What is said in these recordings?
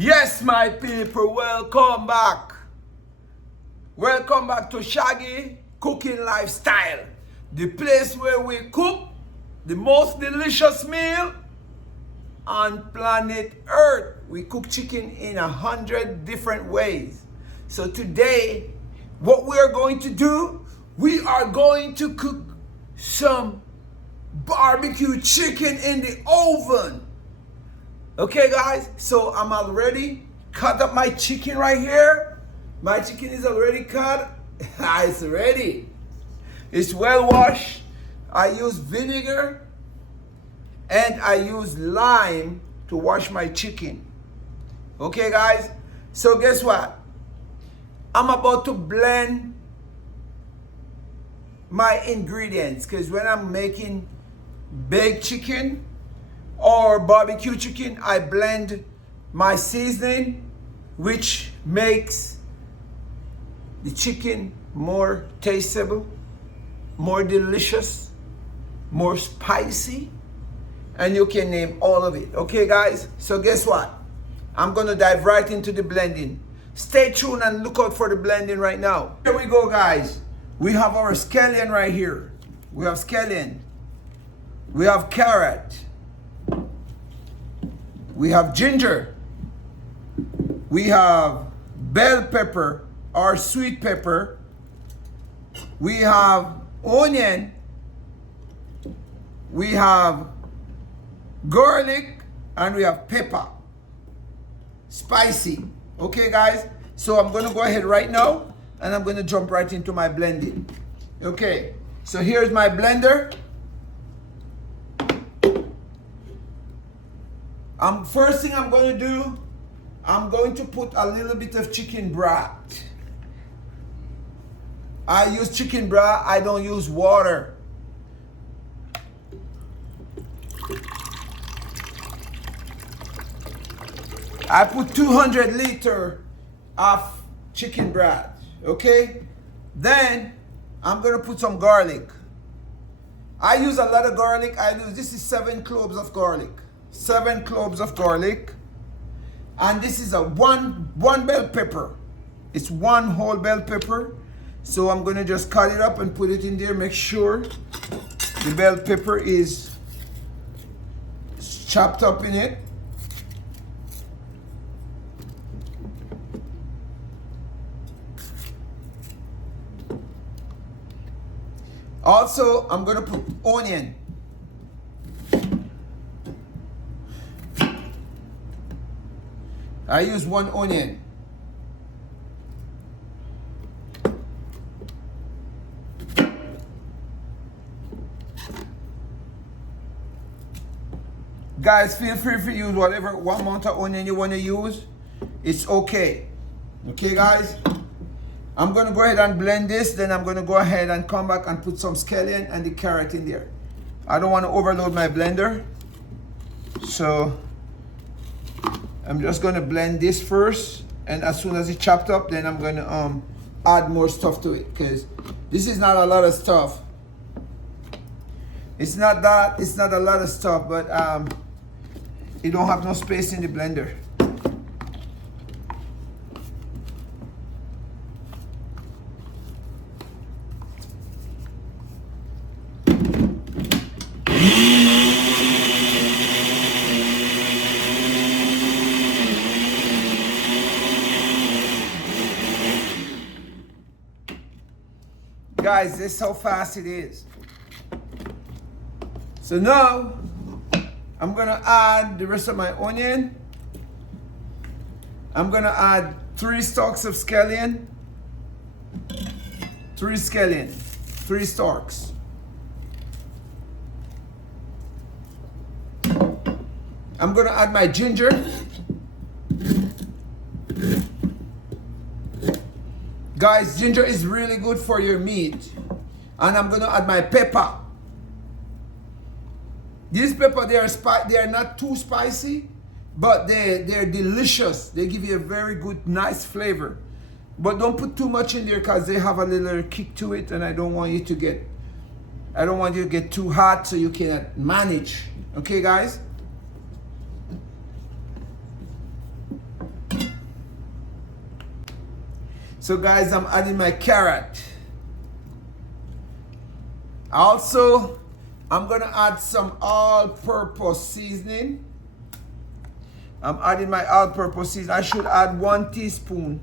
Yes, my people, welcome back. Welcome back to Shaggy Cooking Lifestyle, the place where we cook the most delicious meal on planet Earth. We cook chicken in 100 different ways. So today, what we are going to do, we are going to cook some barbecue chicken in the oven. Okay guys, so I'm already cut up my chicken right here. My chicken is already cut. It's ready. It's well washed. I use vinegar and I use lime to wash my chicken. Okay guys, so guess what? I'm about to blend my ingredients, because when I'm making baked chicken or barbecue chicken, I blend my seasoning, which makes the chicken more tasteable, more delicious, more spicy, and you can name all of it. Okay guys, so guess what? I'm gonna dive right into the blending. Stay tuned and look out for the blending right now. Here we go guys. We have our scallion right here. We have scallion. We have carrot. We have ginger. We have bell pepper or sweet pepper. We have onion. We have garlic, and we have pepper. Spicy. Okay guys, so I'm gonna go ahead right now and I'm gonna jump right into my blending. Okay, so here's my blender. First thing I'm going to do, I'm going to put a little bit of chicken broth. I use chicken broth, I don't use water. I put 200 liters of chicken broth, okay? Then I'm gonna put some garlic. I use a lot of garlic. This is 7 cloves of garlic. 7 cloves of garlic, and this is a one bell pepper. It's one whole bell pepper. So I'm gonna just cut it up and put it in there. Make sure the bell pepper is chopped up in it. Also, I'm gonna put onion. I use 1 onion. Guys, feel free to use what amount of onion you want to use. It's okay. Okay guys? I'm gonna go ahead and blend this, then I'm gonna go ahead and come back and put some scallion and the carrot in there. I don't want to overload my blender. So I'm just gonna blend this first, and as soon as it's chopped up, then I'm gonna add more stuff to it, because this is not a lot of stuff. It's not a lot of stuff, but it don't have no space in the blender. Guys, this is how fast it is. So now I'm gonna add the rest of my onion. I'm gonna add 3 stalks of scallion. 3 scallion, 3 stalks. I'm gonna add my ginger. Guys, ginger is really good for your meat. And I'm gonna add my pepper. These pepper, they are not too spicy, but they're delicious. They give you a very good, nice flavor. But don't put too much in there, because they have a little kick to it, and I don't want you to get too hot so you cannot manage. Okay, guys? So guys, I'm adding my carrot. Also, I'm gonna add some all-purpose seasoning. I'm adding my all-purpose seasoning. I should add 1 teaspoon.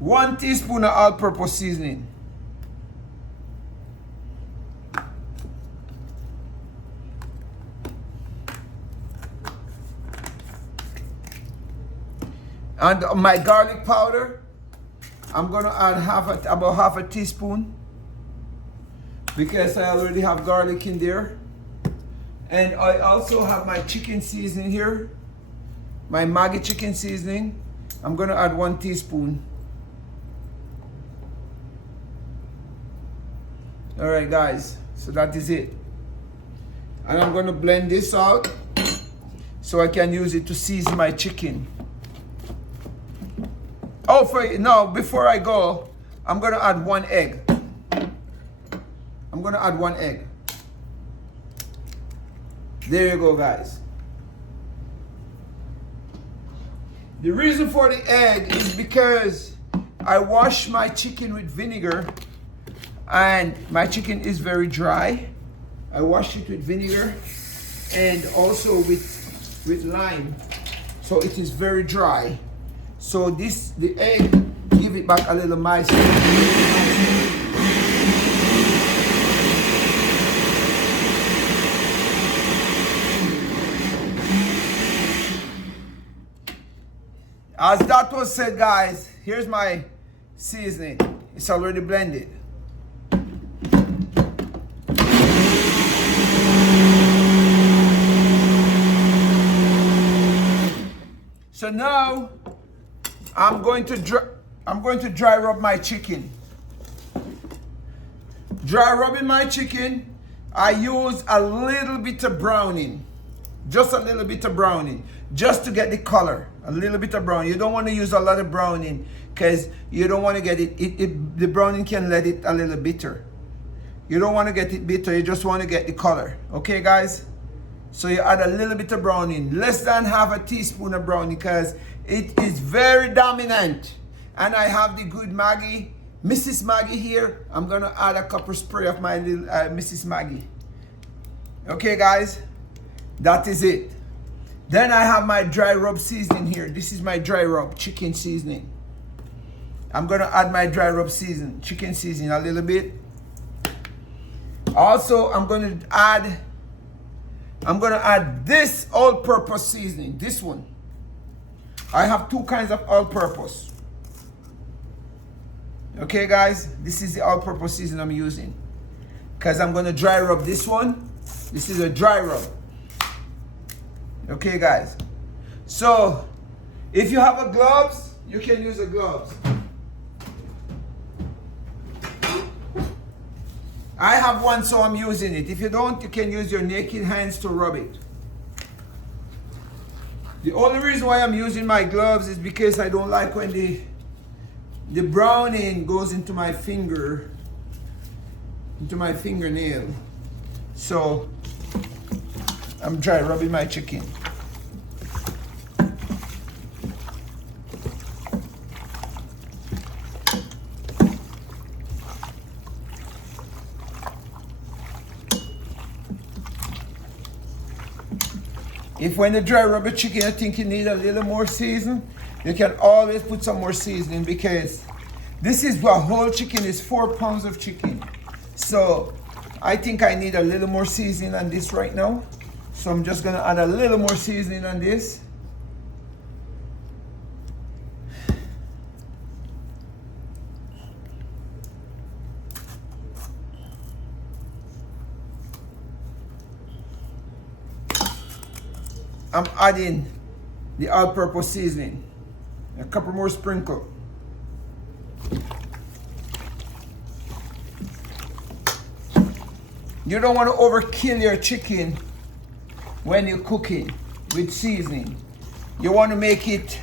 One teaspoon of all-purpose seasoning. And my garlic powder, I'm gonna add about half a teaspoon, because I already have garlic in there. And I also have my chicken seasoning here, my Maggi chicken seasoning. I'm gonna add 1 teaspoon. All right, guys, so that is it. And I'm gonna blend this out so I can use it to season my chicken. Oh, now before I go, I'm gonna add 1 egg. I'm gonna add 1 egg. There you go, guys. The reason for the egg is because I wash my chicken with vinegar, and my chicken is very dry. I wash it with vinegar and also with lime, so it is very dry. So the egg give it back a little moisture. As that was said, guys, here's my seasoning. It's already blended. So now I'm going to dry rub my chicken. Dry rubbing my chicken, I use a little bit of browning. Just a little bit of browning, just to get the color. A little bit of browning. You don't want to use a lot of browning, because you don't want to get the browning can let it a little bitter. You don't want to get it bitter, you just want to get the color. Okay, guys? So you add a little bit of browning, less than half a teaspoon of browning, because it is very dominant. And I have the good Maggi, Mrs. Maggi here. I'm gonna add a couple spray of my little Mrs. Maggi. Okay, guys, that is it. Then I have my dry rub seasoning here. This is my dry rub chicken seasoning. I'm gonna add my dry rub season, chicken seasoning a little bit. Also, I'm gonna add this all-purpose seasoning, this one. I have 2 kinds of all-purpose. Okay, guys, this is the all-purpose seasoning I'm using, because I'm gonna dry rub this one. This is a dry rub. Okay, guys. So, if you have a gloves, you can use a gloves. I have one, so I'm using it. If you don't, you can use your naked hands to rub it. The only reason why I'm using my gloves is because I don't like when the browning goes into my finger, into my fingernail. So I'm dry rubbing my chicken. If when you dry rub your chicken, you think you need a little more season, you can always put some more seasoning, because this is a whole chicken, is 4 pounds of chicken. So I think I need a little more seasoning on this right now. So I'm just gonna add a little more seasoning on this. I'm adding the all-purpose seasoning. A couple more sprinkles. You don't want to overkill your chicken when you're cooking with seasoning. You want to make it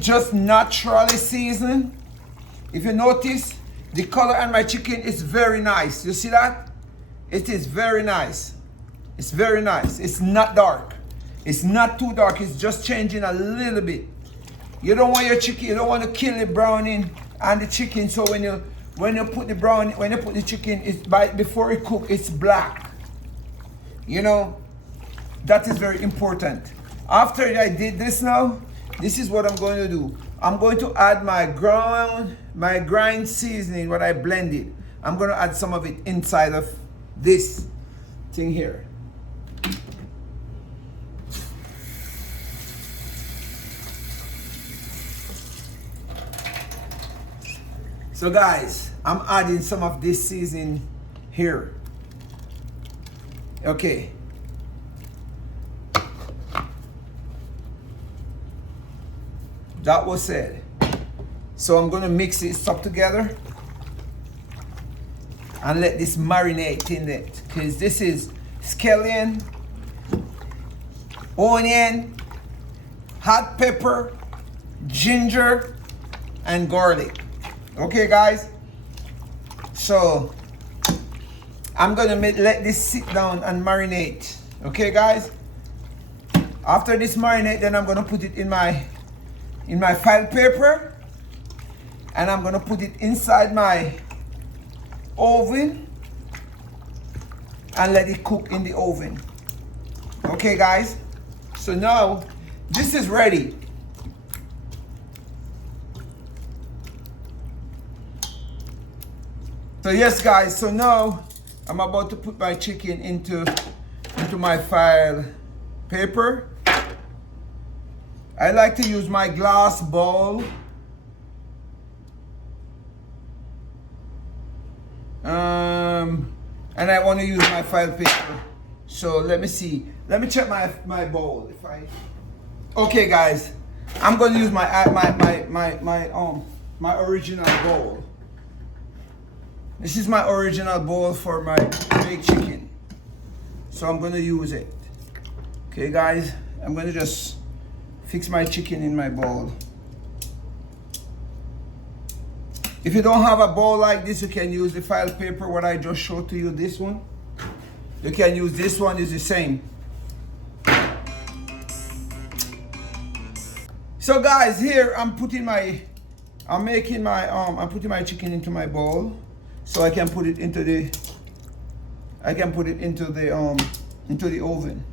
just naturally seasoned. If you notice, the color on my chicken is very nice. You see that? It is very nice. It's very nice. It's not dark. It's not too dark. It's just changing a little bit. You don't want your chicken, you don't want to kill the browning and the chicken. So when you put the chicken, it's before it cook, it's black. You know, that is very important. After I did this now, this is what I'm going to do. I'm going to add my grind seasoning, what I blended. I'm going to add some of it inside of this thing here. So guys, I'm adding some of this seasoning here. Okay. That was said. So I'm gonna mix this up together and let this marinate in it. Because this is scallion, onion, hot pepper, ginger, and garlic. Okay guys, so I'm gonna let this sit down and marinate. Okay guys, after this marinate, then I'm gonna put it in my file paper, and I'm gonna put it inside my oven and let it cook in the oven. Okay guys, so now this is ready. So yes guys, so now I'm about to put my chicken into my file paper. I like to use my glass bowl. And I want to use my file paper. So let me see. Let me check my bowl. Okay guys, I'm going to use my original bowl. This is my original bowl for my baked chicken. So I'm going to use it. Okay guys, I'm going to just fix my chicken in my bowl. If you don't have a bowl like this, you can use the file paper, what I just showed to you, this one. You can use this one, it's the same. So guys, here I'm putting my chicken into my bowl. So I can put it into the oven.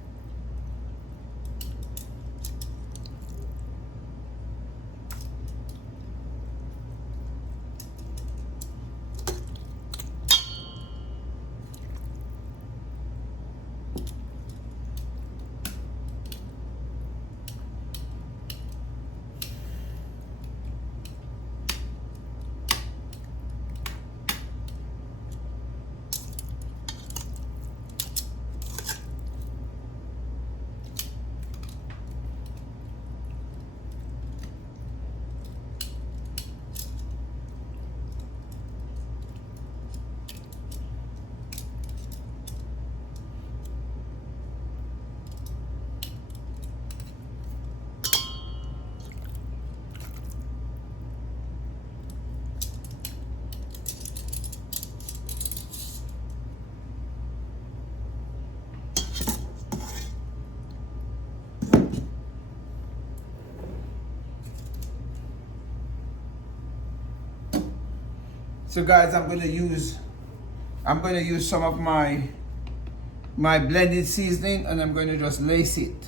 So guys, I'm gonna use some of my blended seasoning, and I'm gonna just lace it.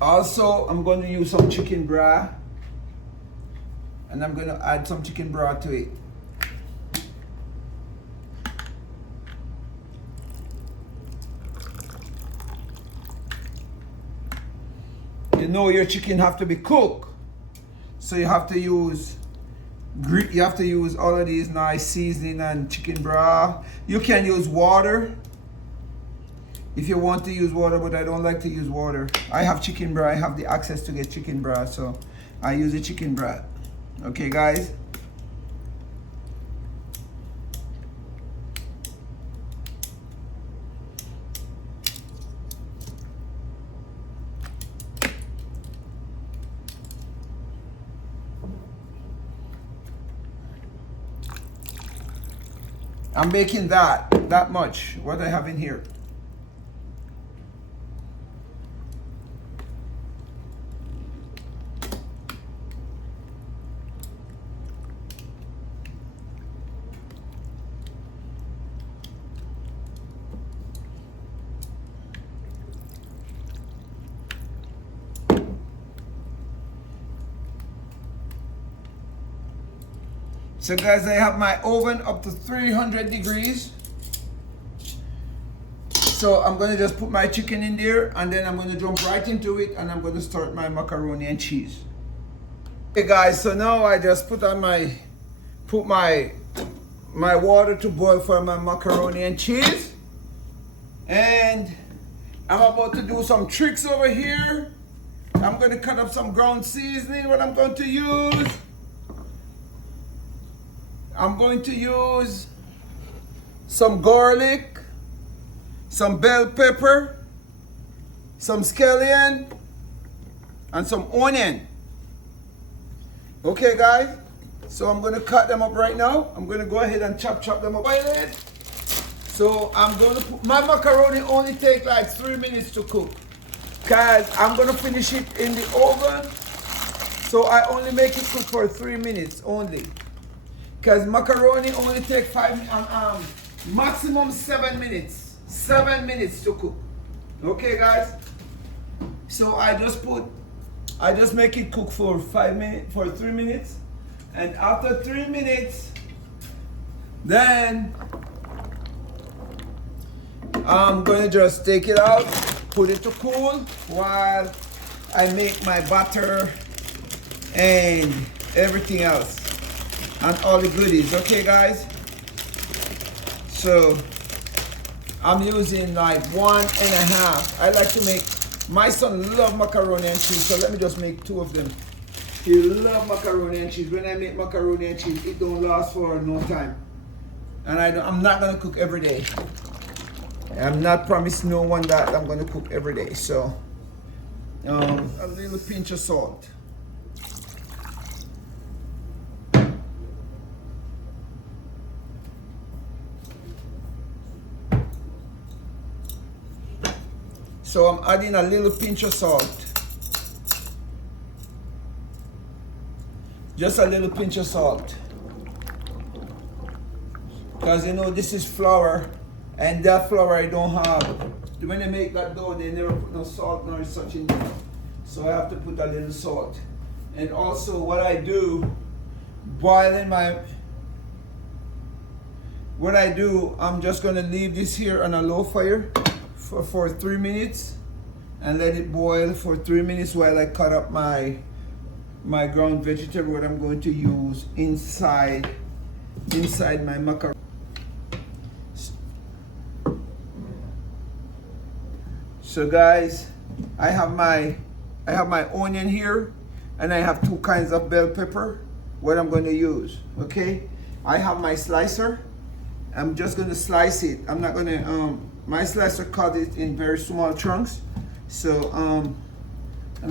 Also, I'm going to use some chicken broth, and I'm going to add some chicken broth to it. You know your chicken have to be cooked, so you have to use all of these nice seasoning and chicken broth. You can use water if you want to use water, but I don't like to use water. I have chicken broth. I have the access to get chicken broth, so I use the chicken broth. Okay, guys. I'm making that much, what I have in here. So guys, I have my oven up to 300 degrees. So I'm gonna just put my chicken in there and then I'm gonna jump right into it and I'm gonna start my macaroni and cheese. Okay guys, so now I just put my water to boil for my macaroni and cheese. And I'm about to do some tricks over here. I'm gonna cut up some ground seasoning, what I'm going to use. I'm going to use some garlic, some bell pepper, some scallion, and some onion. Okay guys, so I'm gonna cut them up right now. I'm gonna go ahead and chop them up. So I'm gonna put, my macaroni only take like 3 minutes to cook. Cause I'm gonna finish it in the oven. So I only make it cook for 3 minutes only. Because macaroni only take maximum 7 minutes. 7 minutes to cook. Okay guys? So I just make it cook for 3 minutes. And after 3 minutes, then I'm gonna just take it out, put it to cool while I make my butter and everything else. And all the goodies, okay guys? So I'm using like 1.5. I like to make, my son loves macaroni and cheese, so let me just make 2 of them. He loves macaroni and cheese. When I make macaroni and cheese, it don't last for no time. And I'm not gonna cook every day. I'm not promising no one that I'm gonna cook every day. So a little pinch of salt. So I'm adding a little pinch of salt. Just a little pinch of salt. Because you know this is flour, and that flour I don't have. When they make that dough, they never put no salt nor such in there. So I have to put a little salt. And also what I do, I'm just gonna leave this here on a low fire for 3 minutes and let it boil for 3 minutes while I cut up my ground vegetable, what I'm going to use inside my macaroni. So guys, I have my onion here, and I have 2 kinds of bell pepper, what I'm going to use. Okay, I have my slicer. I'm just going to slice it. I'm not going to my slicer cut it in very small chunks. So I'm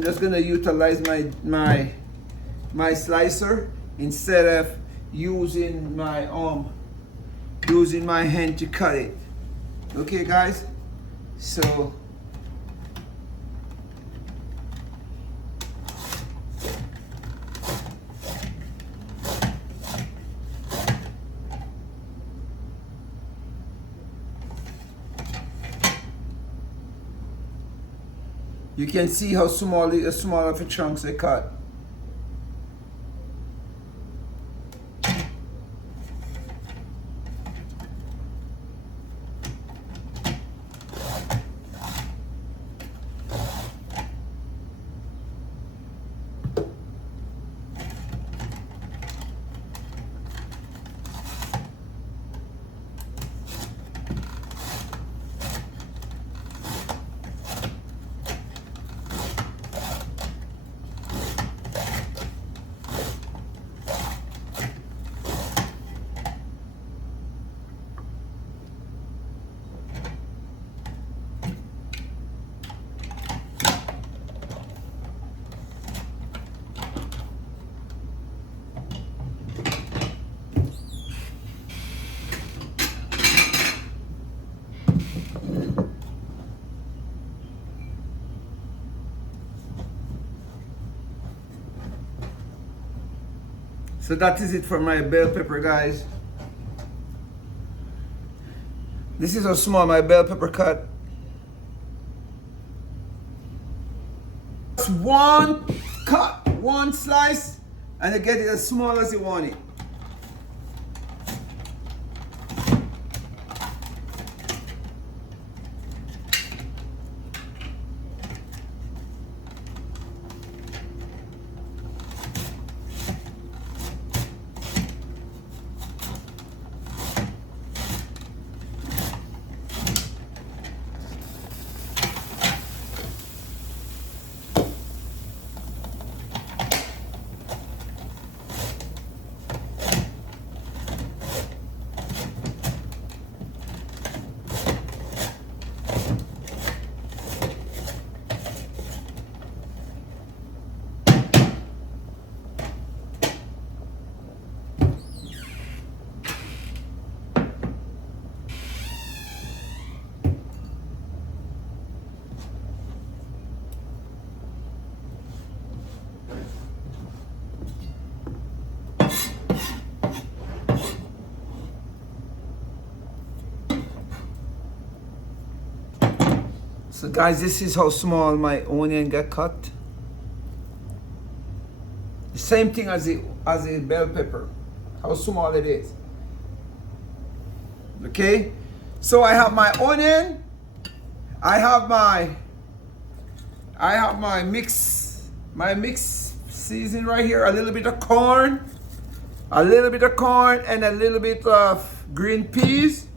just going to utilize my slicer instead of using my hand to cut it. Okay guys, so you can see how small of a chunks they cut. So that is it for my bell pepper, guys. This is how small my bell pepper cut. Just one cut, one slice, and you get it as small as you want it. So guys, this is how small my onion get cut. The same thing as a bell pepper, how small it is. Okay, so I have my onion, I have my mix seasoning right here, a little bit of corn, and a little bit of green peas,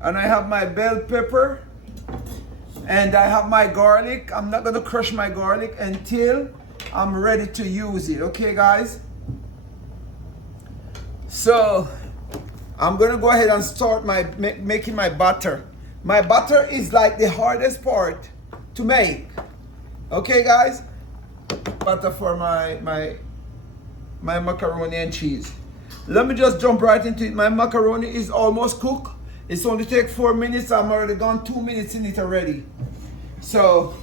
and I have my bell pepper. And I have my garlic. I'm not gonna crush my garlic until I'm ready to use it. Okay, guys? So I'm gonna go ahead and start making my butter. My butter is like the hardest part to make. Okay, guys? Butter for my macaroni and cheese. Let me just jump right into it. My macaroni is almost cooked. It's only take 4 minutes. I'm already gone 2 minutes in it already. So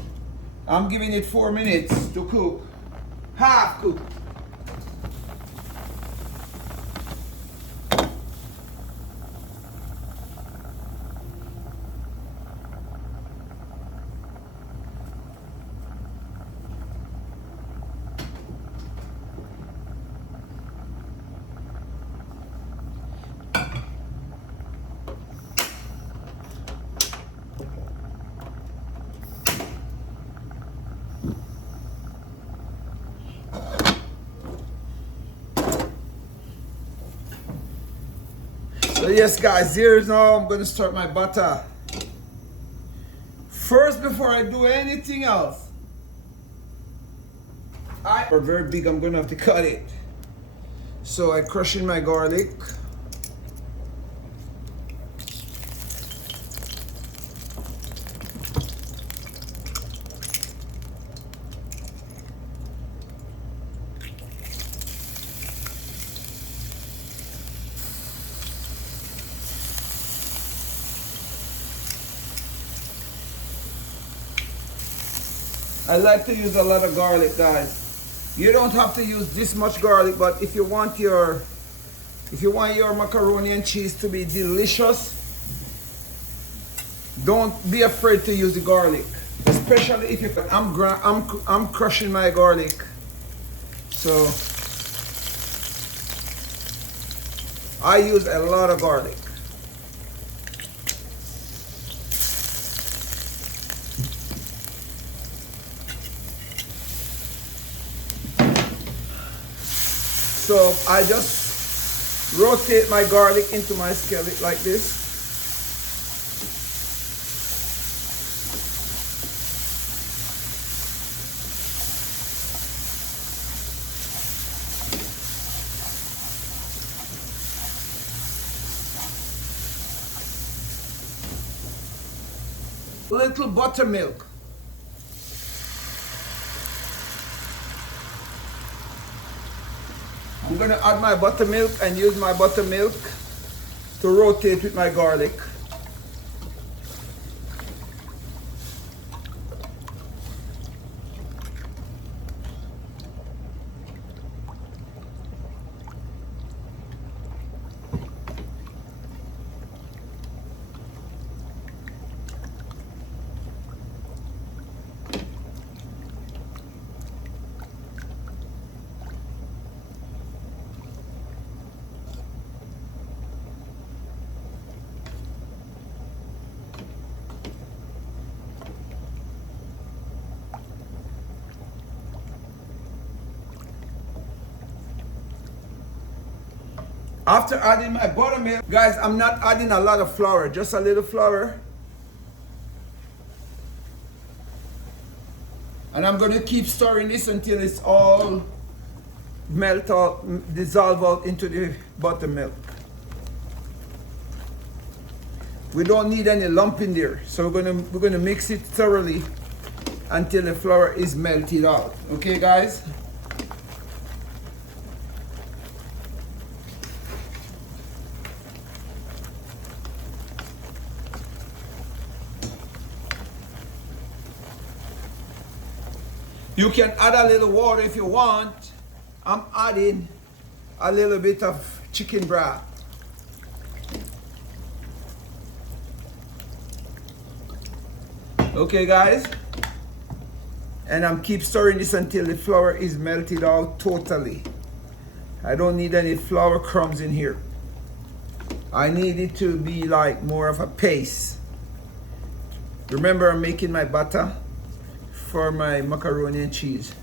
I'm giving it 4 minutes to cook. Half cooked. So yes, guys, here's now I'm gonna start my butter. First, before I do anything else, are very big, I'm gonna have to cut it. So I crush in my garlic. I like to use a lot of garlic, guys. You don't have to use this much garlic, but if you want your macaroni and cheese to be delicious, don't be afraid to use the garlic, especially if you. I'm crushing my garlic, so I use a lot of garlic. So I just rotate my garlic into my skillet like this. Little buttermilk. I'm gonna add my buttermilk and use my buttermilk to rotate with my garlic. After adding my buttermilk, guys, I'm not adding a lot of flour, just a little flour. And I'm going to keep stirring this until it's all melt out, dissolve out into the buttermilk. We don't need any lump in there, so we're gonna mix it thoroughly until the flour is melted out. Okay, guys? You can add a little water if you want. I'm adding a little bit of chicken broth. Okay, guys? And I'm keep stirring this until the flour is melted out totally. I don't need any flour crumbs in here. I need it to be like more of a paste. Remember, I'm making my batter for my macaroni and cheese.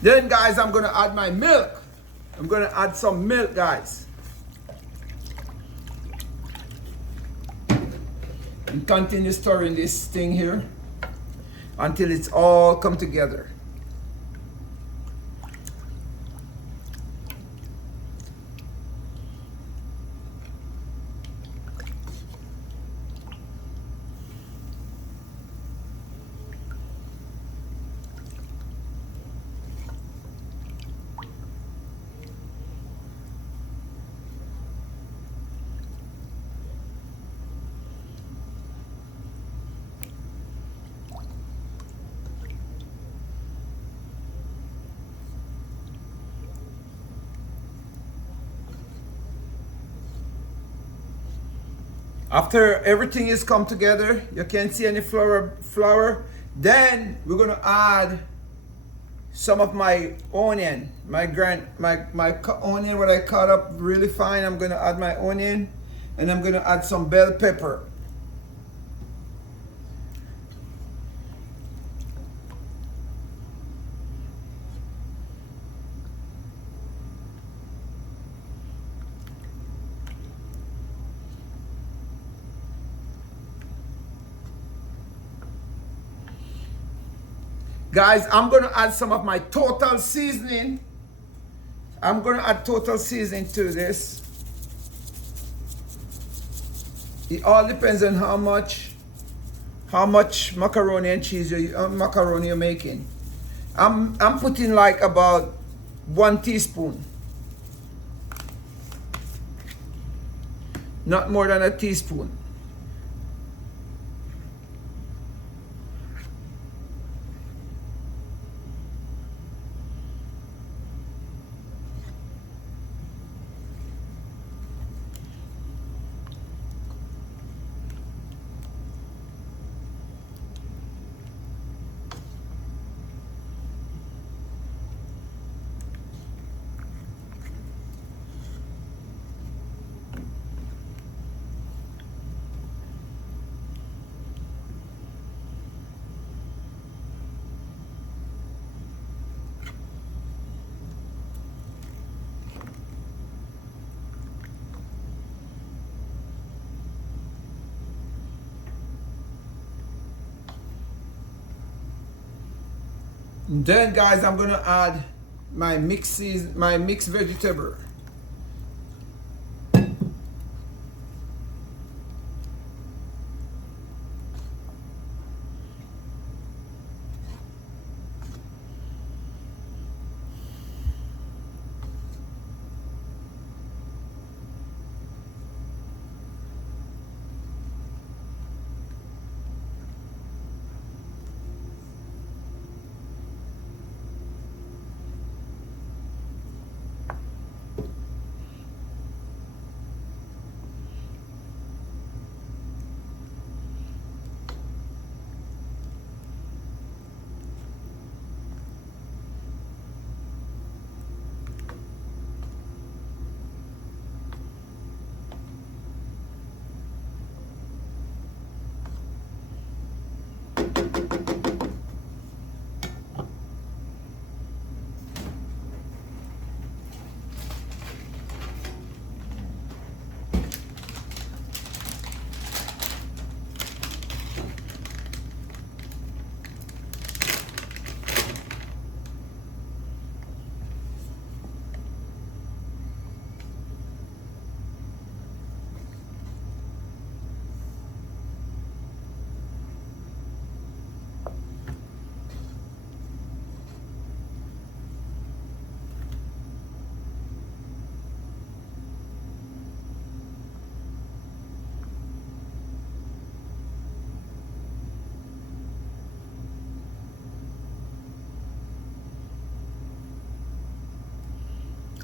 Then, guys, I'm gonna add my milk. I'm gonna add some milk, guys. And continue stirring this thing here until it's all come together. After everything is come together, you can't see any flour. Then we're gonna add some of my onion, my onion, what I cut up really fine. I'm gonna add my onion, and I'm gonna add some bell pepper. Guys, I'm gonna add some of my total seasoning. I'm gonna add total seasoning to this. It all depends on how much macaroni and cheese macaroni you're making. I'm putting like about 1 teaspoon. Not more than a teaspoon. Then, guys, I'm gonna add my mixed vegetable.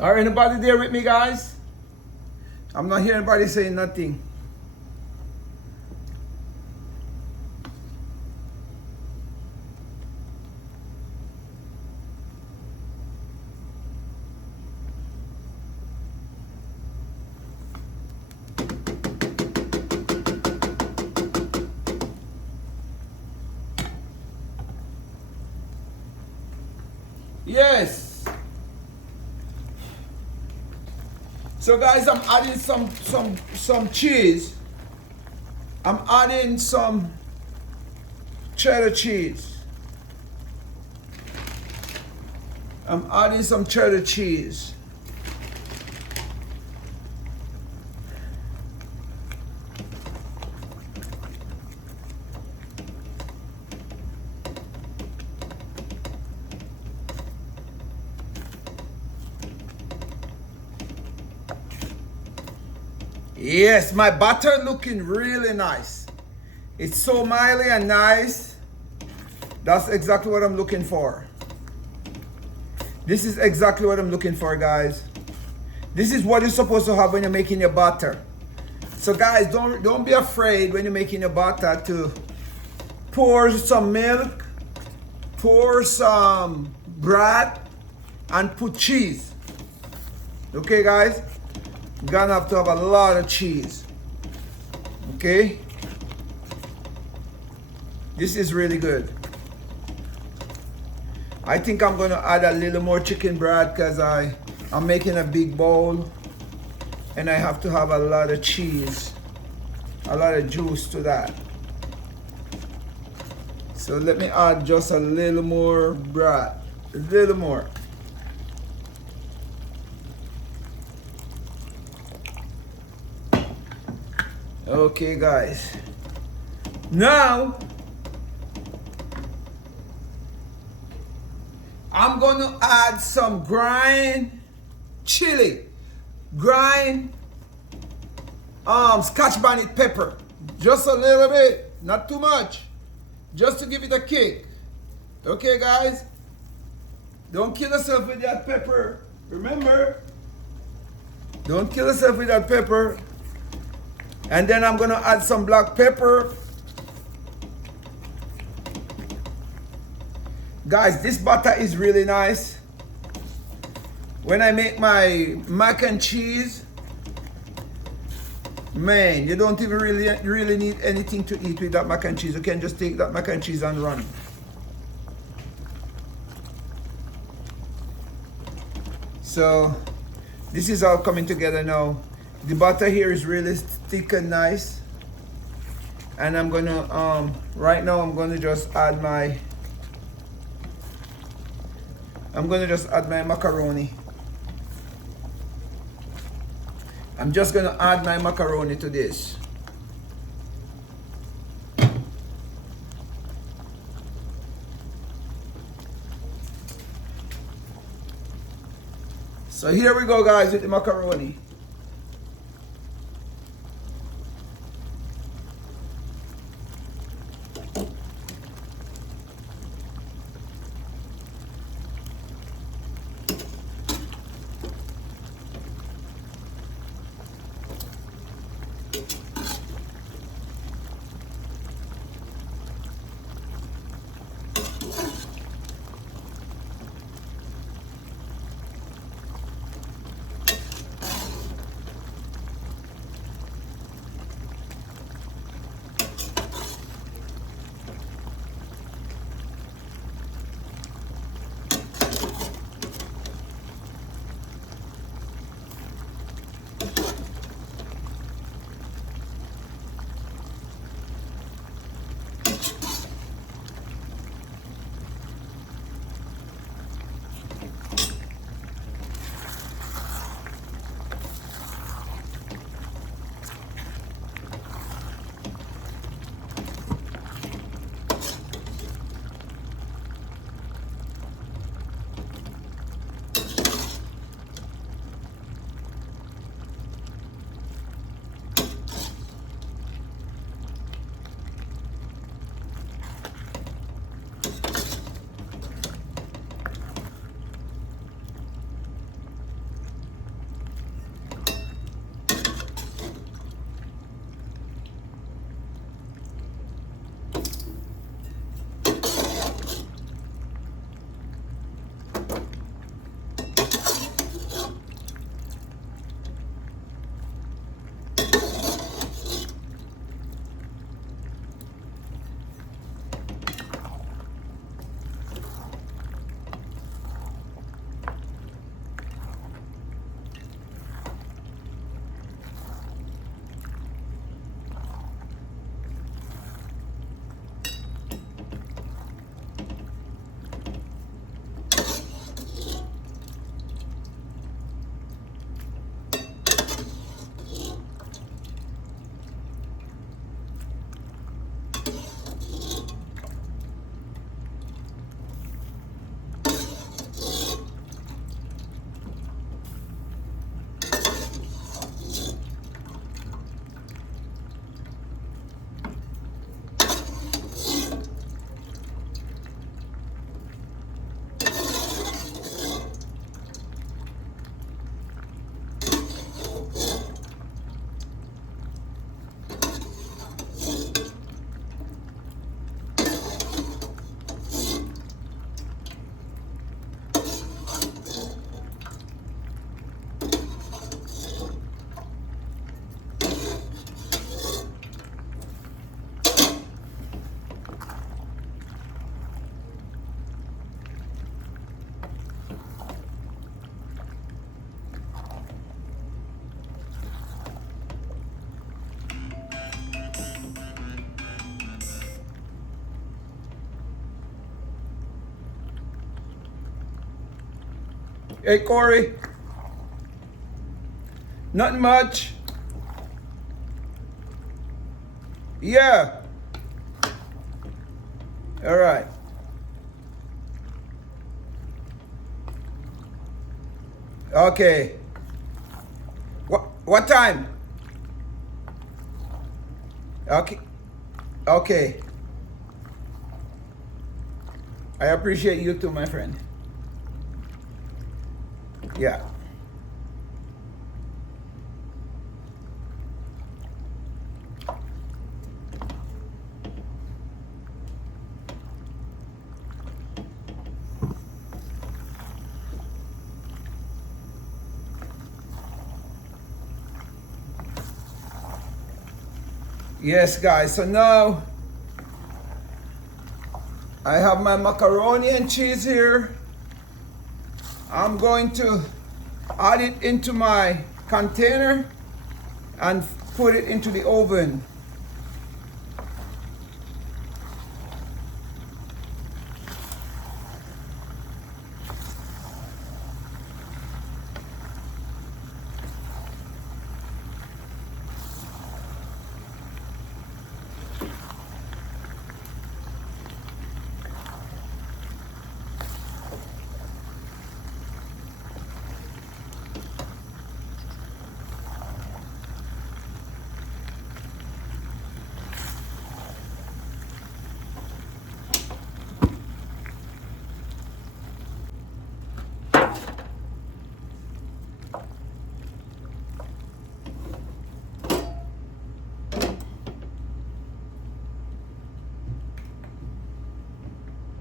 Are anybody there with me, guys? I'm not hearing anybody saying nothing. Yes. So guys, I'm adding some cheese. I'm adding some cheddar cheese. I'm adding some cheddar cheese. Yes, my butter looking really nice. It's so mildy and nice. That's exactly what I'm looking for. This is exactly what I'm looking for, guys. This is what you're supposed to have when you're making your butter. So guys, don't be afraid when you're making your butter to pour some milk, pour some broth, and put cheese. Okay, guys? You're gonna have to have a lot of cheese. Okay? This is really good. I think I'm gonna add a little more chicken broth because I'm making a big bowl and I have to have a lot of cheese, a lot of juice to that. So let me add just a little more broth, a little more. Okay, guys. Now I'm gonna add some grind chili, grind Scotch bonnet pepper, just a little bit, not too much, just to give it a kick. Okay, guys, don't kill yourself with that pepper. Remember, don't kill yourself with that pepper. And then I'm gonna add some black pepper. Guys, this butter is really nice. When I make my mac and cheese, man, you don't even really need anything to eat with that mac and cheese. You can just take that mac and cheese and run. So this is all coming together now. The butter here is really thick and nice. And I'm gonna right now I'm gonna just add my macaroni. I'm just gonna add my macaroni to this. So here we go, guys, with the macaroni. Hey, Corey. Nothing much. Yeah. All right. Okay. What time? Okay. Okay. I appreciate you too, my friend. Yeah. Yes, guys. So now I have my macaroni and cheese here. I'm going to add it into my container and put it into the oven.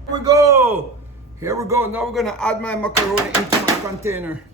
Here we go. Here we go. Now we're gonna add my macaroni into my container.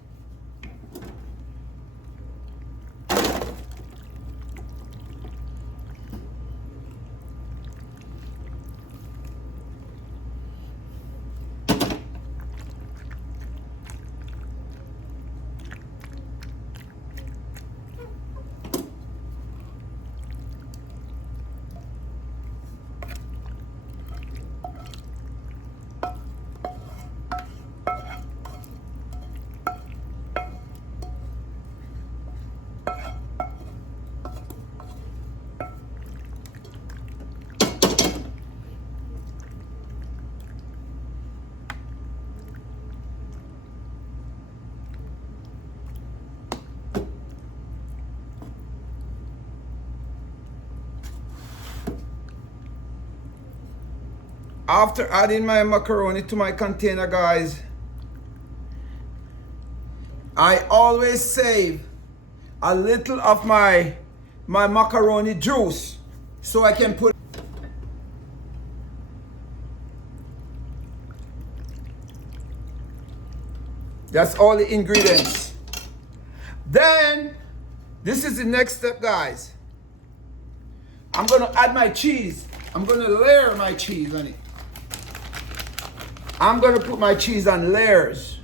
After adding my macaroni to my container, guys, I always save a little of my macaroni juice so I can put. That's all the ingredients. Then this is the next step, guys. I'm gonna add my cheese. I'm gonna layer my cheese on it. I'm gonna put my cheese on layers.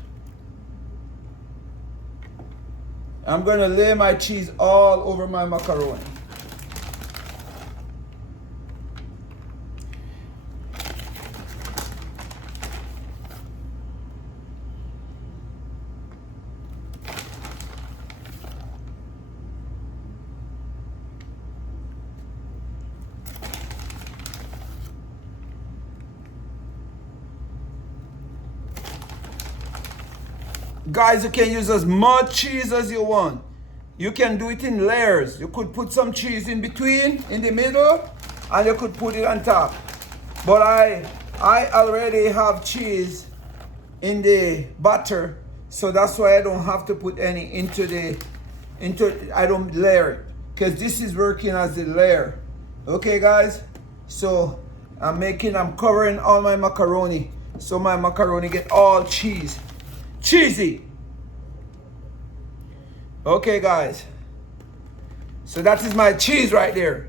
I'm gonna lay my cheese all over my macaroni. Guys, you can use as much cheese as you want. You can do it in layers. You could put some cheese in between, in the middle, and you could put it on top. But I already have cheese in the butter, so that's why I don't have to put any I don't layer it, because this is working as a layer. Okay, guys? So I'm covering all my macaroni, so my macaroni get all cheesy. Okay, guys, so that is my cheese right there.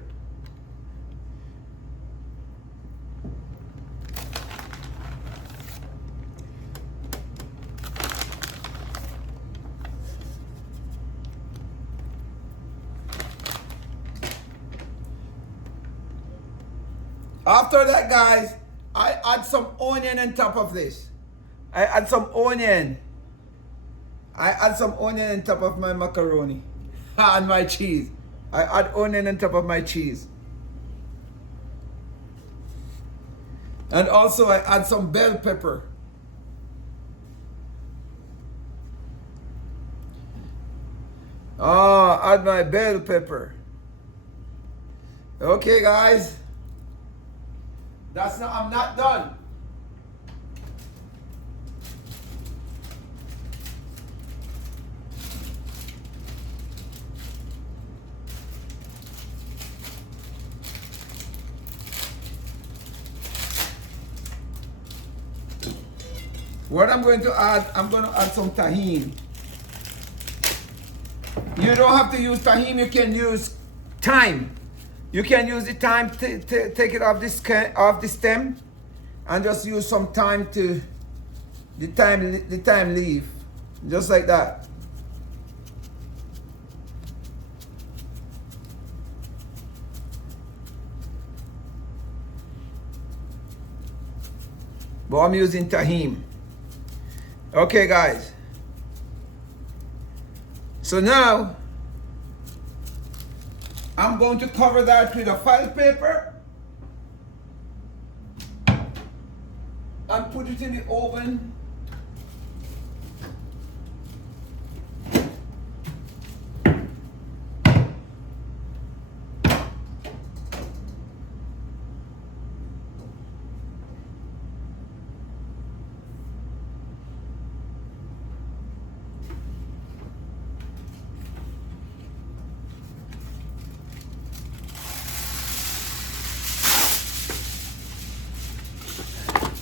After that, guys, I add some onion on top of this. I add some onion. I add some onion on top of my macaroni and my cheese. I add onion on top of my cheese. And also I add some bell pepper. Oh, add my bell pepper. Okay, guys. I'm not done. What I'm going to add some tahini. You don't have to use tahini, you can use thyme. You can use the thyme to take it off the stem and just use some thyme to the thyme leaf. Just like that. But I'm using tahini. Okay, guys. So now, I'm going to cover that with a file paper and put it in the oven.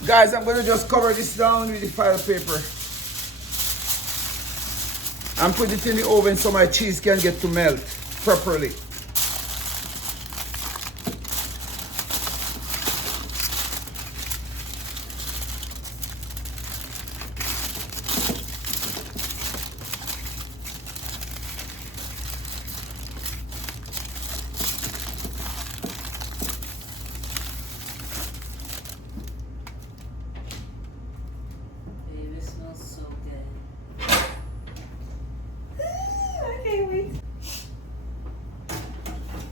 Guys, I'm going to just cover this down with the file paper and put it in the oven so my cheese can get to melt properly.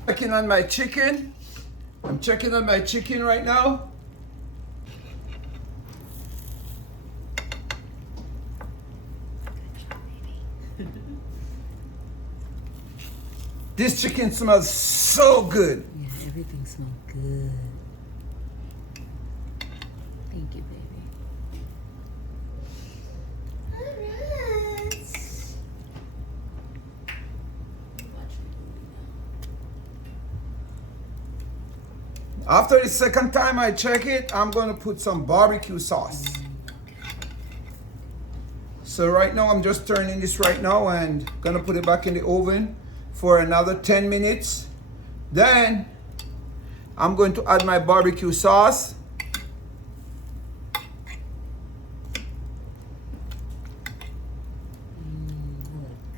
Checking on my chicken. I'm checking on my chicken right now. This chicken smells so good. Yeah, everything smells good. Thank you, baby. After the second time I check it, I'm going to put some barbecue sauce. So right now I'm just turning this right now and going to put it back in the oven for another 10 minutes. Then I'm going to add my barbecue sauce.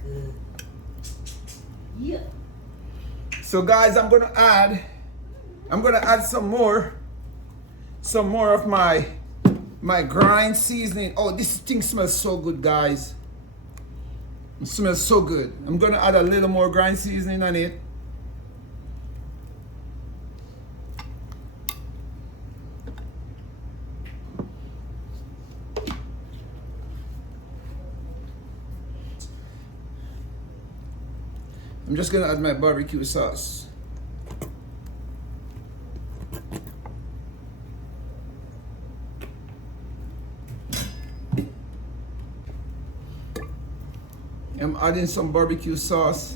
Good. Yeah. So guys, I'm going to add some more of my grind seasoning. Oh, this thing smells so good, guys. It smells so good. I'm gonna add a little more grind seasoning on it. I'm just gonna add my barbecue sauce. I'm adding some barbecue sauce.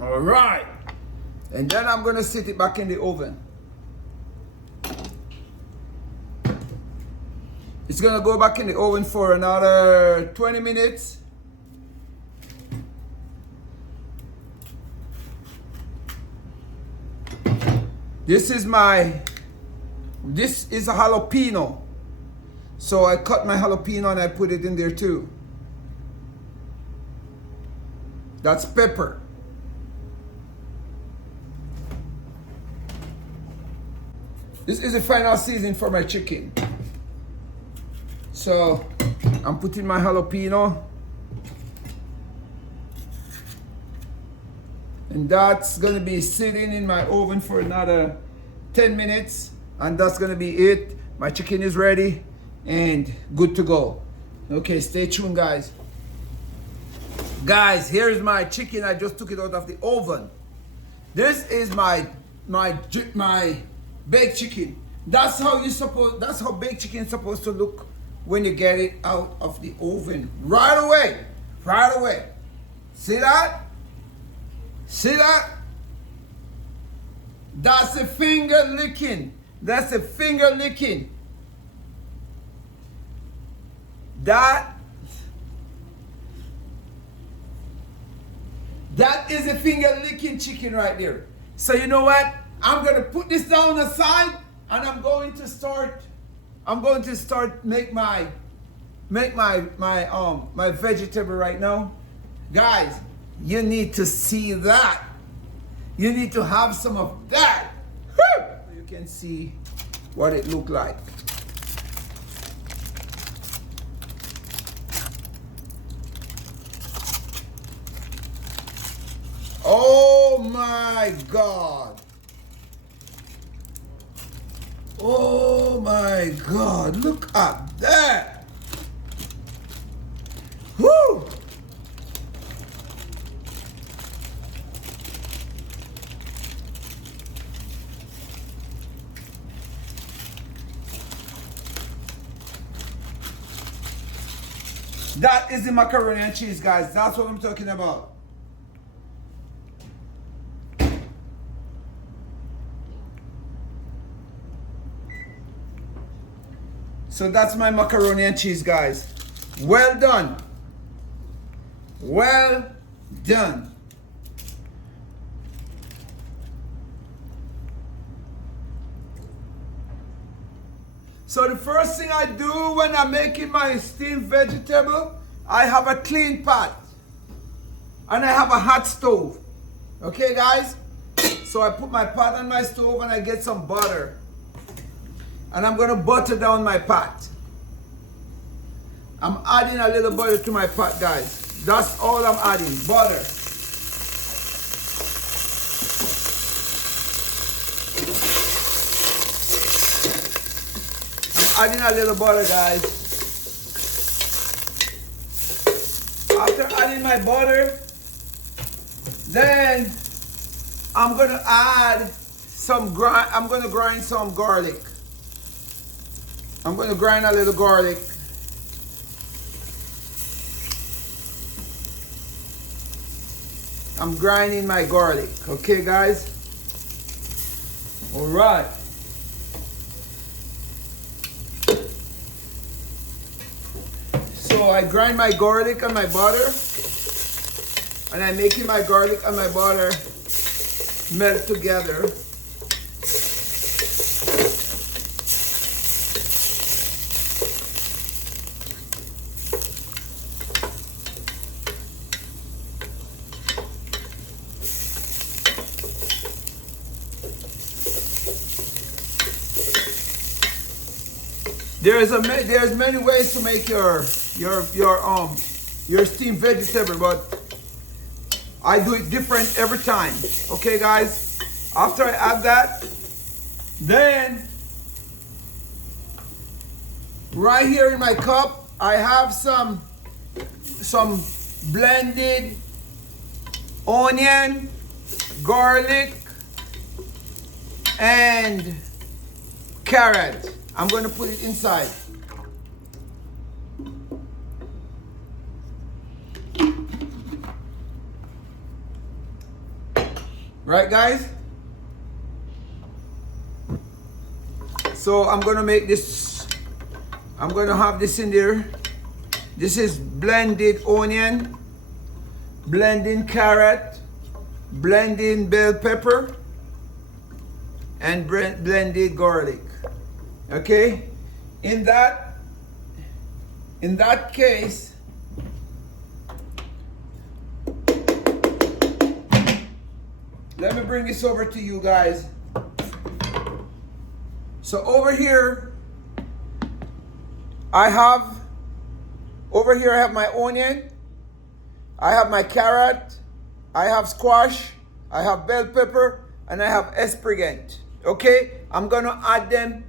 All right. And then I'm going to sit it back in the oven. It's going to go back in the oven for another 20 minutes. This is a jalapeno. So I cut my jalapeno and I put it in there too. That's pepper. This is the final seasoning for my chicken. So I'm putting my jalapeno. And that's gonna be sitting in my oven for another 10 minutes. And that's gonna be it. My chicken is ready and good to go. Okay, stay tuned, guys. Guys, here's my chicken. I just took it out of the oven. This is my baked chicken. That's how baked chicken is supposed to look when you get it out of the oven. Right away. Right away. See that? See that? That's a finger licking. That's a finger licking. That is a finger licking chicken right there. So you know what? I'm gonna put this down aside and I'm going to start make my vegetable right now. Guys, you need to see that. You need to have some of that. You can see what it look like. Oh my God. Oh my God, look at that. Woo! That is the macaroni and cheese, guys. That's what I'm talking about. So that's my macaroni and cheese, guys. Well done. Well done. So the first thing I do when I'm making my steamed vegetable, I have a clean pot. And I have a hot stove. Okay, guys? So I put my pot on my stove and I get some butter. And I'm gonna butter down my pot. I'm adding a little butter to my pot, guys. That's all I'm adding, butter. I'm adding a little butter, guys. After adding my butter, then I'm gonna add I'm gonna grind some garlic. I'm going to grind a little garlic. I'm grinding my garlic. Okay, guys? All right. So I grind my garlic and my butter. And I'm making my garlic and my butter melt together. There's many ways to make your steamed vegetable, but I do it different every time. Okay, guys? After I add that, then right here in my cup, I have some blended onion, garlic, and carrot. I'm going to put it inside. Right, guys? So I'm going to make this, I'm going to have this in there. This is blended onion, blending carrot, blending bell pepper, and blended garlic. Okay, in that in that case, let me bring this over to you guys. So over here, I have my onion, I have my carrot, I have squash, I have bell pepper, and I have asparagus. Okay, I'm gonna add them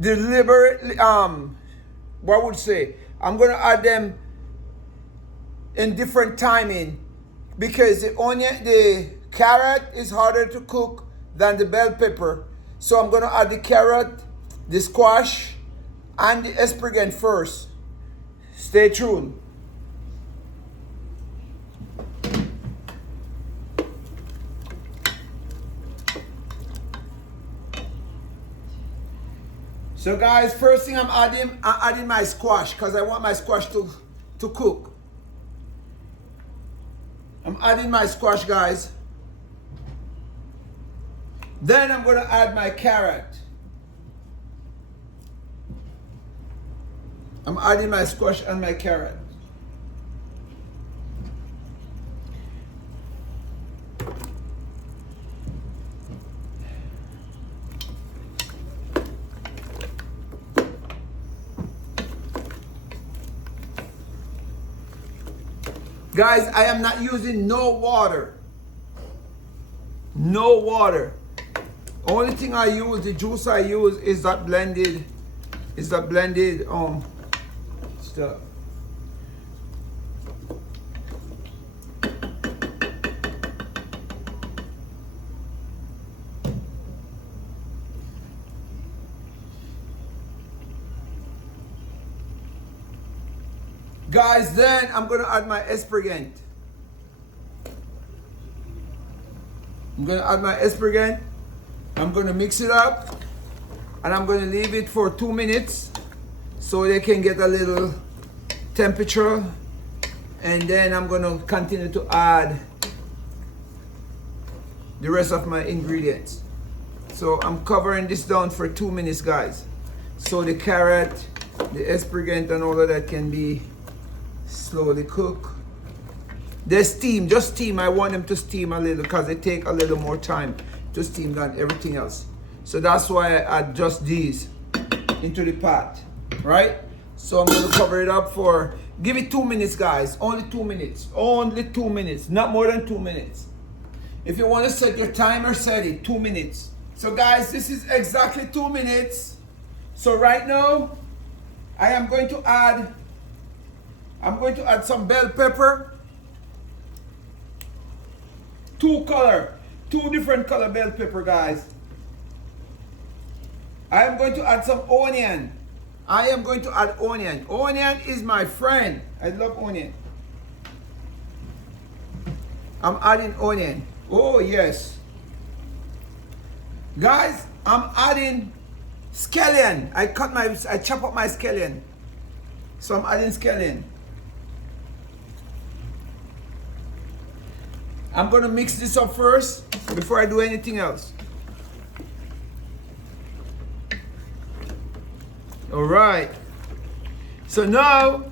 deliberately. What would say? I'm gonna add them in different timing because the carrot is harder to cook than the bell pepper. So I'm gonna add the carrot, the squash, and the asparagus first. Stay tuned. So guys, first thing I'm adding my squash because I want my squash to cook. I'm adding my squash, guys. Then I'm going to add my carrot. I'm adding my squash and my carrot. Guys, I am not using no water. No water. Only thing I use, the juice I use is that blended stuff. Guys, then I'm gonna add my asparagus. I'm gonna add my asparagus. I'm gonna mix it up and I'm gonna leave it for 2 minutes so they can get a little temperature, and then I'm gonna continue to add the rest of my ingredients. So I'm covering this down for 2 minutes, guys, so the carrot, the asparagus, and all of that can be slowly cooked. They steam, just steam. I want them to steam a little because they take a little more time to steam than everything else. So that's why I add just these into the pot, right? So I'm gonna cover it up for, give it 2 minutes, guys. Only 2 minutes, only 2 minutes, not more than 2 minutes. If you wanna set your timer, set it 2 minutes. So guys, this is exactly 2 minutes. So right now, I'm going to add some bell pepper. Two different color bell pepper, guys. I am going to add some onion. I am going to add onion. Onion is my friend. I love onion. I'm adding onion. Oh yes. Guys, I'm adding scallion. I chop up my scallion. So I'm adding scallion. I'm gonna mix this up first before I do anything else. All right. So now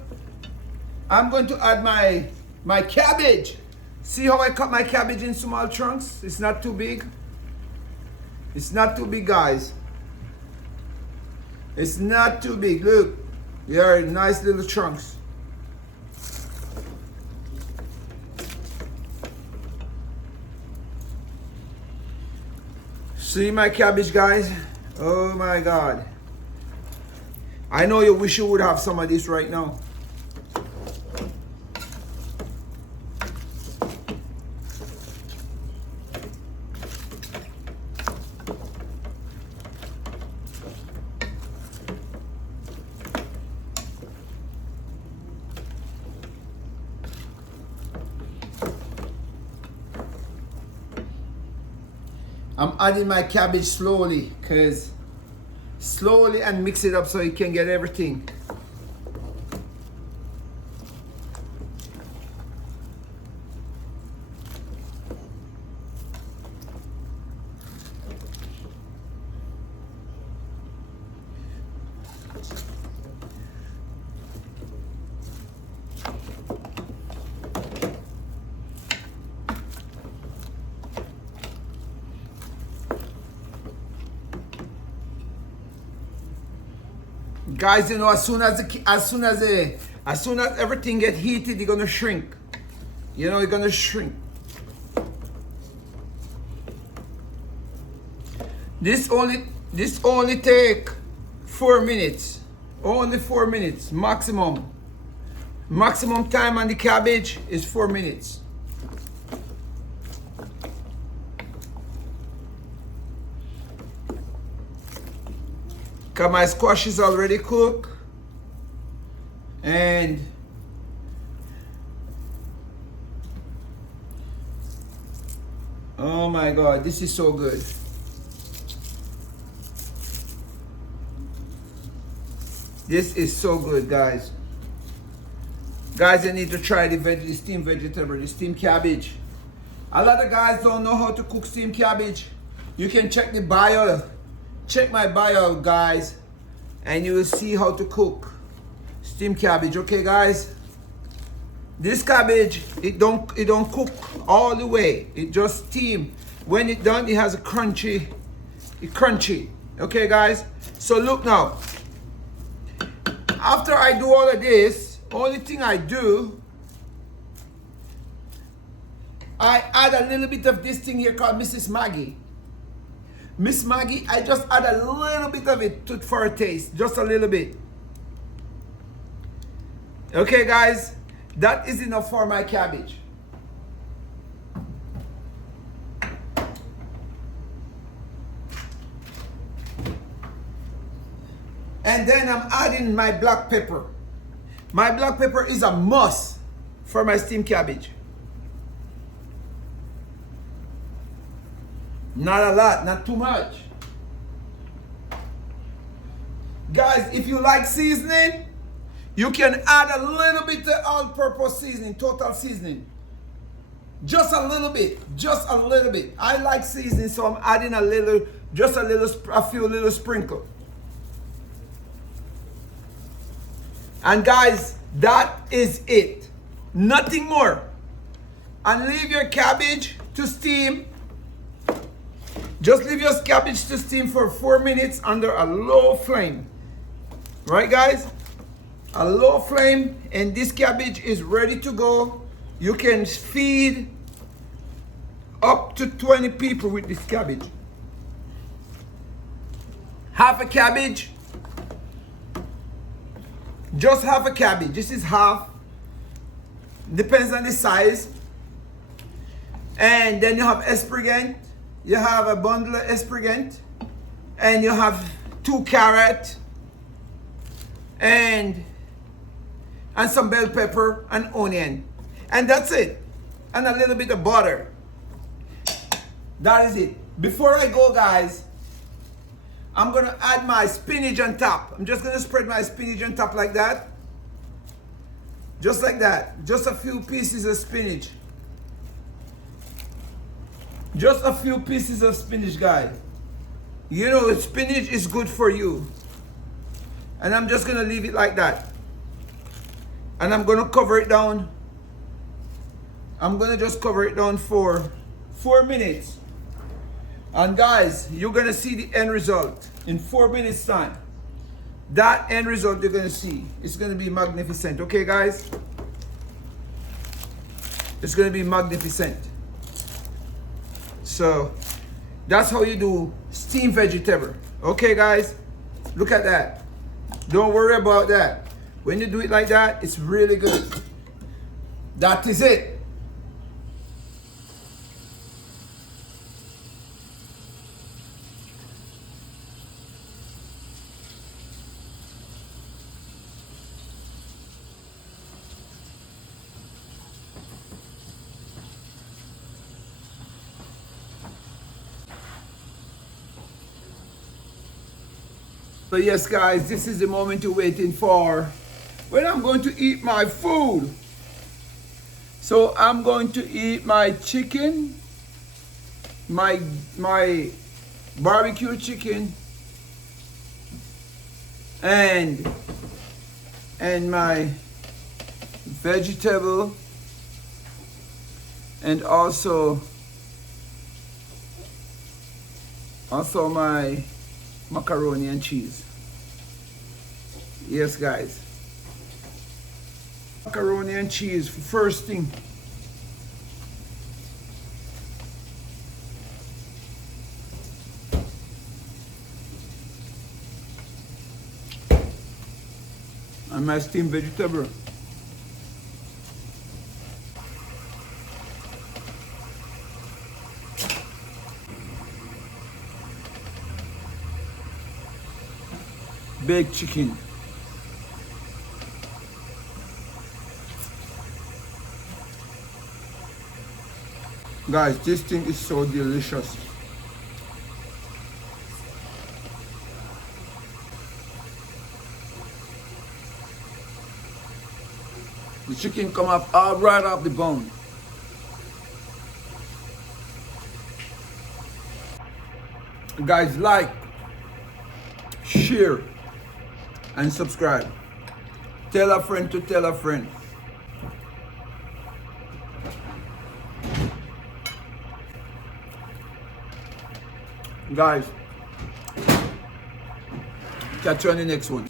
I'm going to add my cabbage. See how I cut my cabbage in small chunks? It's not too big. It's not too big, guys. It's not too big. Look, they are nice little chunks. See my cabbage, guys? Oh my God. I know you wish you would have some of this right now. I'm adding my cabbage slowly, and mix it up so you can get everything. Guys, you know, as soon as everything get heated, it's gonna shrink. You know, it's gonna shrink. This only take 4 minutes. Only 4 minutes maximum. Maximum time on the cabbage is 4 minutes. Cause my squash is already cooked. And oh my God, this is so good. This is so good, guys. Guys, you need to try the steamed vegetable, the steamed cabbage. A lot of guys don't know how to cook steamed cabbage. You can check the bio. Check my bio, guys, and you will see how to cook steamed cabbage. Okay, guys. This cabbage, it don't cook all the way. It just steam. When it's done, it has a crunchy. Okay, guys. So look now. After I do all of this, only thing I do, I add a little bit of this thing here called Mrs. Maggie. Miss Maggie, I just add a little bit of it for a taste, just a little bit. Okay, guys, that is enough for my cabbage. And then I'm adding my black pepper. My black pepper is a must for my steamed cabbage. Not a lot, not too much. Guys, if you like seasoning, you can add a little bit of all-purpose seasoning, total seasoning. Just a little bit, just a little bit. I like seasoning, so I'm adding a few little sprinkles. And guys, that is it. Nothing more. And leave your cabbage to steam. Just leave your cabbage to steam for 4 minutes under a low flame. Right, guys? A low flame, and this cabbage is ready to go. You can feed up to 20 people with this cabbage. Half a cabbage. Just half a cabbage. This is half. Depends on the size. And then you have asparagus. You have a bundle of asparagus. And you have 2 carrots. And some bell pepper and onion. And that's it. And a little bit of butter. That is it. Before I go, guys, I'm going to add my spinach on top. I'm just going to spread my spinach on top like that. Just like that. Just a few pieces of spinach. Just a few pieces of spinach, guys. You know, spinach is good for you. And I'm just going to leave it like that. And I'm going to cover it down. I'm going to just cover it down for 4 minutes. And guys, you're going to see the end result in 4 minutes time. That end result you're going to see. It's going to be magnificent. Okay, guys? It's going to be magnificent. So, that's how you do steamed vegetable. Okay, guys? Look at that. Don't worry about that. When you do it like that, it's really good. That is it. So yes, guys, this is the moment you're waiting for, when I'm going to eat my food. So I'm going to eat my chicken, my barbecue chicken, and my vegetable, and also my macaroni and cheese. Yes, guys. Macaroni and cheese for first thing. And my steamed vegetable. Baked chicken. Guys, this thing is so delicious. The chicken come up all right off the bone. Guys, like, share, and subscribe. Tell a friend to tell a friend. Guys, catch you on the next one.